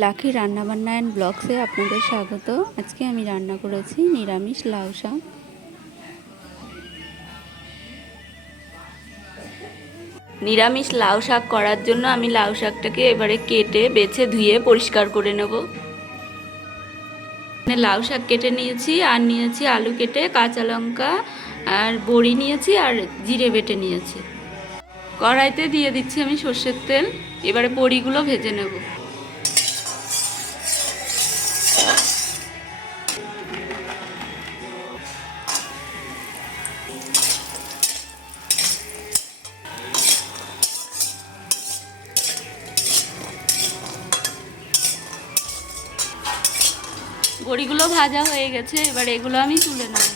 Lucky রান্নাবান্না and ব্লগসে আপনাদের স্বাগত। আজকে আমি রান্না করেছি নিরামিষ লাউ শাক। নিরামিষ লাউ শাক করার জন্য আমি লাউ শাকটাকে এবারে কেটে, বেছে, ধুয়ে পরিষ্কার করে নেব। লাউ শাক কেটে নিয়েছি, আর নিয়েছি আলু কেটে, কাঁচা লঙ্কা, আর বড়ি নিয়েছি, আর জিরে বেটে নিয়েছি। কড়াইতে দিয়ে দিচ্ছি আমি সর্ষের তেল। এবারে বড়িগুলো ভেজে নেব। বড়িগুলো ভাজা হয়ে গেছে, এবার এগুলো আমি তুলে নেব।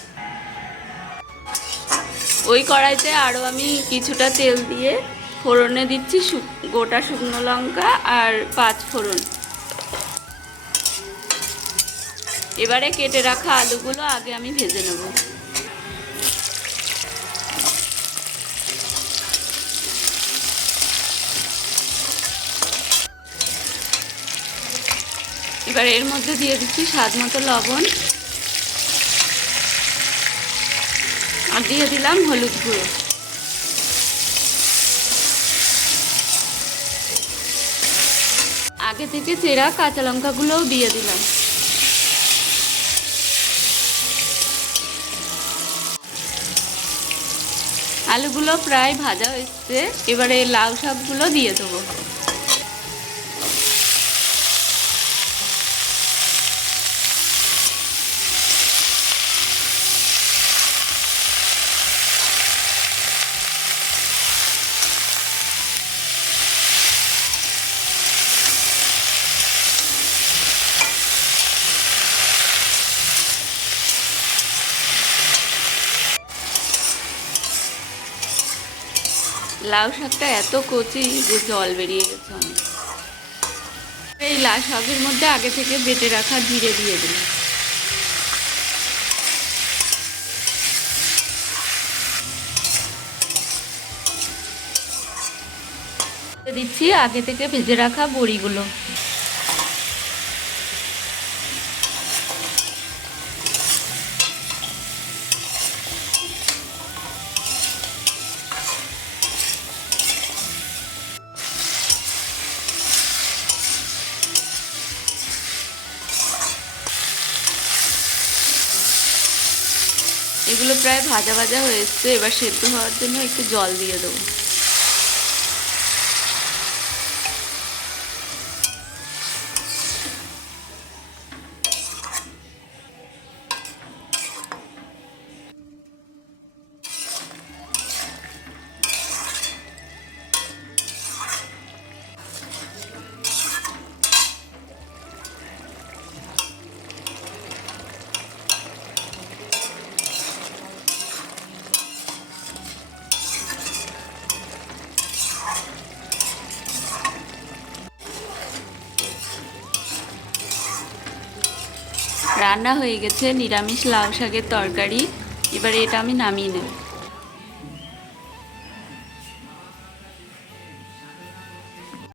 ওই কড়াইতে আরও আমি কিছুটা তেল দিয়ে ফোড়নে দিচ্ছি গোটা শুকনো লঙ্কা আর পাঁচ ফোড়ন। এবারে কেটে রাখা আলুগুলো আগে আমি ভেজে নেব। এবার এর মধ্যে দিয়ে দিচ্ছি স্বাদ মতো লবণ। আর দিয়ে দিলাম হলুদ গুঁড়ো। আগে থেকে চেরা কাঁচা লঙ্কাগুলোও দিয়ে দিলাম। আলুগুলো প্রায় ভাজা হয়েছে, এবারে লাউ শাকগুলো দিয়ে দেবো। লাউ শাকটা এত কচি যে জল বেরিয়ে গেছে অনেক। এই লাউ শাকের মধ্যে আগে থেকে বেটে রাখা ধীরে দিয়ে দিলাম। দিচ্ছি, আগে থেকে ভেজে রাখা বড়িগুলো। এগুলো প্রায় ভাজা ভাজা হয়ে এবার সেদ্ধ হওয়ার জন্য একটু জল দিয়ে দেবো। রান্না হয়ে গেছে নিরামিষ লাউ শাকের তরকারি। এবার এটা আমি নামিয়ে নেব।